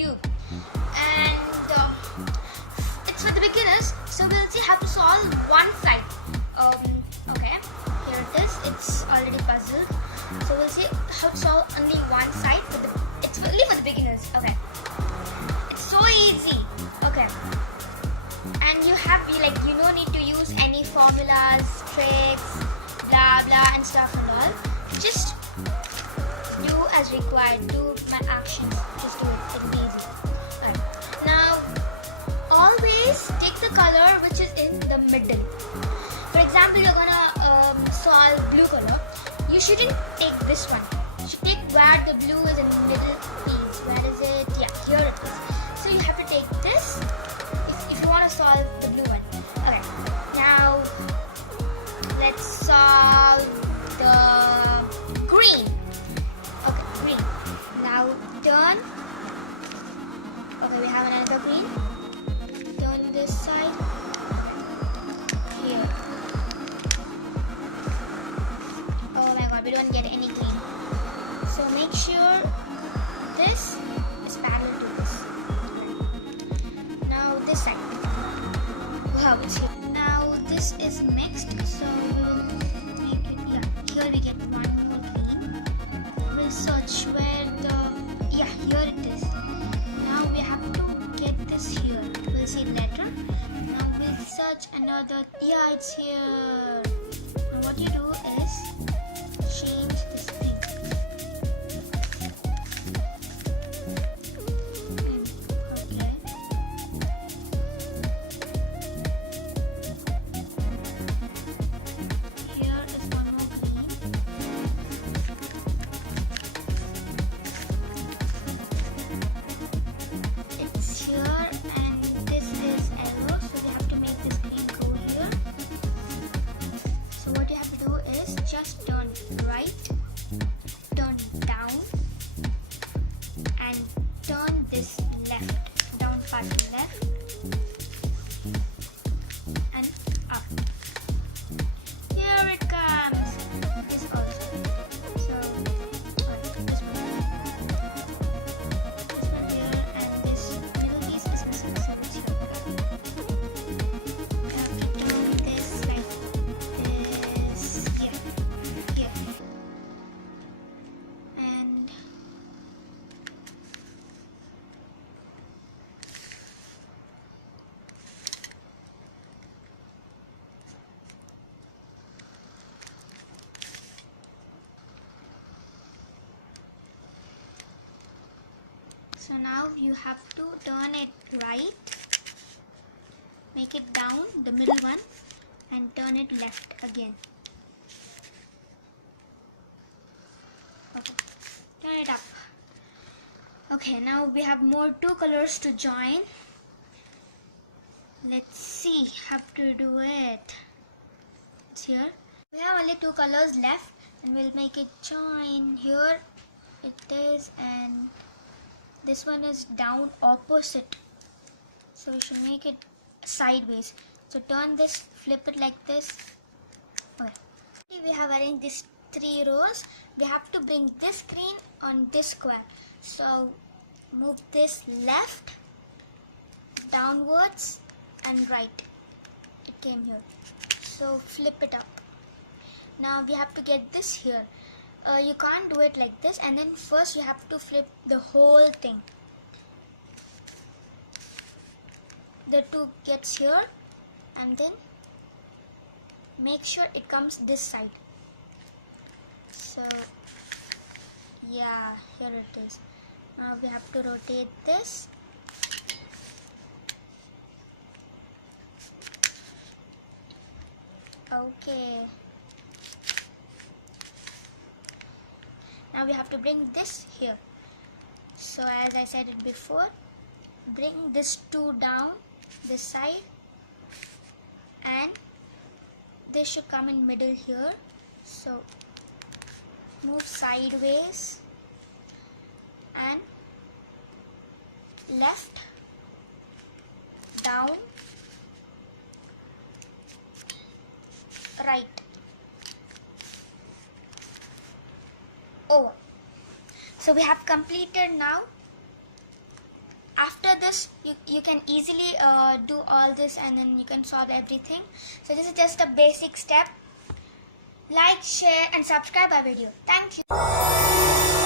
cube, and it's for the beginners. So we'll see how to solve one side. Okay, here it is. It's already puzzled. So we'll see how to solve only one side. It's only for the beginners. Okay, it's so easy. Okay, and you don't need to use any formulas, tricks, blah blah and stuff and all. Just do as required. Do my actions. Just do it. It's easy. Right. Now, always take the color which is in the middle. For example, you're gonna solve blue color. You shouldn't take this one. You should take where the blue is in the middle piece. Where is it? Yeah, here it is. So you have to take this if you want to solve the blue one. Okay. Now let's solve the green. Okay, green. Now turn. Okay, we have another green. Turn this side. Here. Oh my god, we don't get any green. So make sure this is parallel to this. Now this side. Wow, it's here. Now this is mixed, so we will make it. Yeah, here we get one more green. We'll search where here it is. Now we have to get this here. We'll see letter. Now we'll search another. Yeah, it's here. Now what you do is change this thing. Okay. Here is one more green. It's here and this is arrow, so we have to make this green go here. So what you have to do is just turn right, turn down, and turn this left, down part left, and up. Here it comes. This also. So this one here, and this middle piece is missing. So it's here. We have to turn this like this. Here. And so now you have to turn it right, make it down, the middle one, and turn it left again. Okay, turn it up. Okay, now we have more two colors to join. Let's see how to do it. It's here. We have only two colors left, and we'll make it join. Here it is, and this one is down opposite, so we should make it sideways. So turn this, flip it like this. Okay, we have arranged these three rows. We have to bring this green on this square, so move this left, downwards, and right. It came here, so flip it up. Now we have to get this here. You can't do it like this, and then first you have to flip the whole thing. The two gets here, and then make sure it comes this side. So yeah, here it is. Now we have to rotate this. Okay. Now we have to bring this here. So as I said it before, bring this two down this side, and this should come in middle here. So move sideways and left, down, right, over. So we have completed now after this you can easily do all this, and then you can solve everything. So this is just a basic step. Like, share and subscribe our video. Thank you.